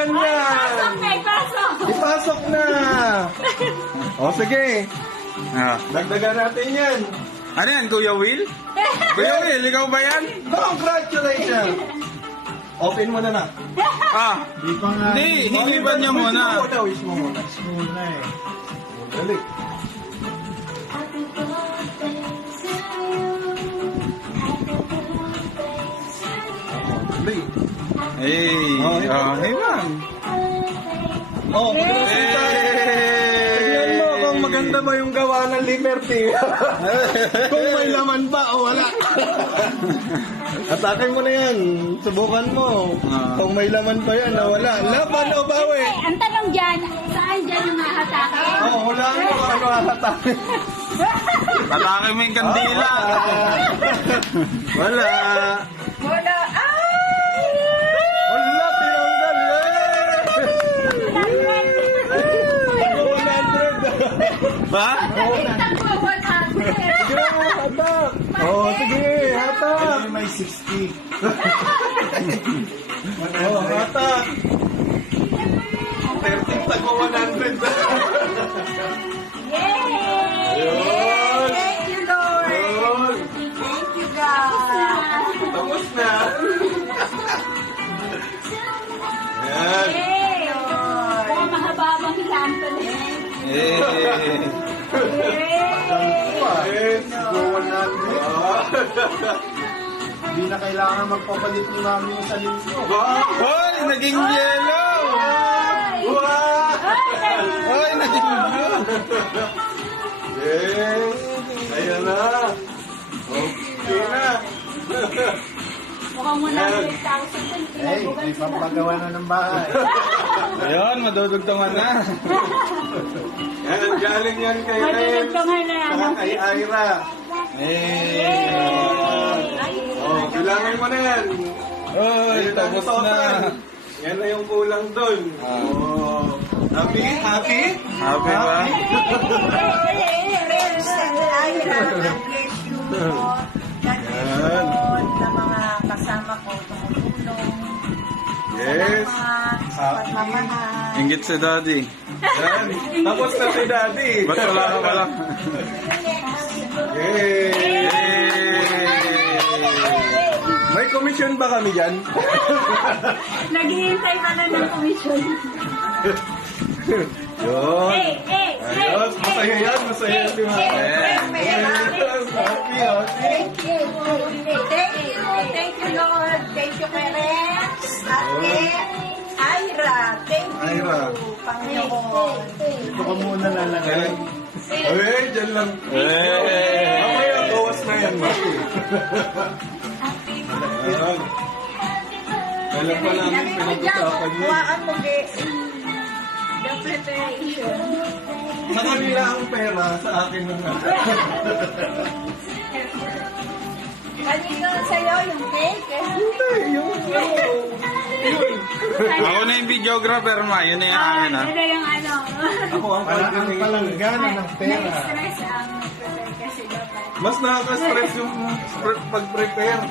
ganyan. Pasok. Ipasok na. O, sige. Ah. Dagdagan natin yan. Ano yan, Kuya Will? Kuya Will, ikaw ba yan? Congratulations. Open mo na. Ah, Di pa nga. hindi, hiliban niya muna. Wish mo muna. Muna eh. Dali. Dali. Hey, okay lang. Oh, maganda Tignan mo kung maganda ba yung gawa ng Liberty. Kung may laman ba o wala. Atake mo na yan. Subukan mo. Kung may laman pa yan o wala. Laban o bawi. Eh, ang tanong dyan, saan dyan ang mahatake? Oh, hulaan mo kung ano atake. Atake mo yung kandila. Wala. Wala. Wala, tinanggal eh. 100. Ba? Sige, hatak. Oh, sige, hatak. May 60. Oh, hatak. 13 tago 100. Yay! Yun. Thank you, Lord. Yun. Thank you, God. Tapos na. Yan. Yay! Baka mahaba-habang hilanto na yan. Eh, Yes, go 100. Hindi na kailangan magpapalit ng namin sa linggo. hoy, naging yellow! Wow! Hoy, naging blue! Yes! Ayan na! Okay na! Mukhang 100,000 Hey, may pampagawa na ng bahay. Ayun, madudugtungan na. Yan, galing yan kay Rems. Madudugtungan na yan. Saka kay Ira. Eh, Oh, bilangin mo na yan. hoy, Ayun ang tapos total. na. Yan na yung kulang doon. Oh. Happy? Happy? Happy ba? Yan. na mga kasama ko tumutulong. Yes. Pagmamahal. Ingit si Daddy. Yan. Tapos na si Daddy. Ba't wala ka pala? Yay! May commission ba kami dyan? Naghihintay pala ng komisyon. Yun. Ayos, Ayos, masaya yan, masaya yan, di ba? Yes, happy, happy. Thank you. Thank you, Lord. Thank you, Perez. Ate, Ira. Thank you, Ira. Panginoon. Ito ka muna lalagay. Ay, dyan lang. Eh. Mamaya, bawas na yan, Maki. Ayan. Kailan pa namin pinag-usapan yun? Huwaan mo, the preparation. Sa kanila ang pera, sa akin na nga. Kanino sa'yo yung cake? Hindi, yung ano. Yun. Ako na yung videographer, ma. Yun na yung akin, ha? Yun na yung ano. Ako ang Ang palanggana ng pera. Na-stress ang prepare kasi dapat. Mas nakaka-stress yung pag-prepare.